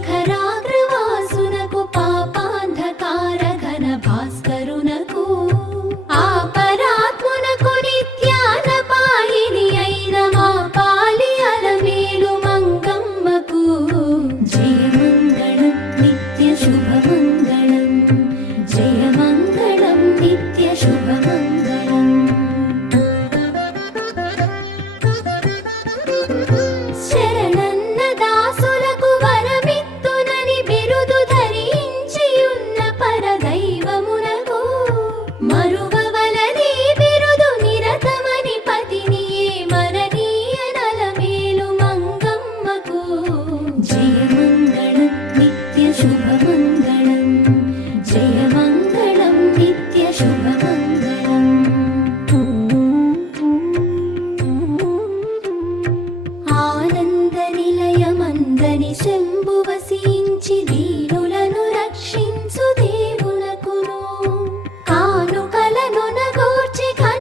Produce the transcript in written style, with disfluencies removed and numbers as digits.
శిఖరాగ్రవాసునకు పాపాంధకార ఘన భాస్కరునకు ఆపరాత్మునకు నిత్యాన పాయిని అయిన మా పాలి అలమేలు మంగమ్మకు జయమంగళం నిత్య శుభమంగళం జయమంగళం నిత్య శుభమంగళం. శరణన్నదాసులకు వరమిత్తునని బిరుదు ధరించియున్న పరదైవమునకు మరువవలది బిరుదు నిరతమని పతిని మరణీయ నలమేలు మంగమ్మకు జయమంగళం నిత్య శుభమంగళం జయమంగళం నిత్య శుభమంగళం. ఆనంద నిలయమందని శంభు వసించి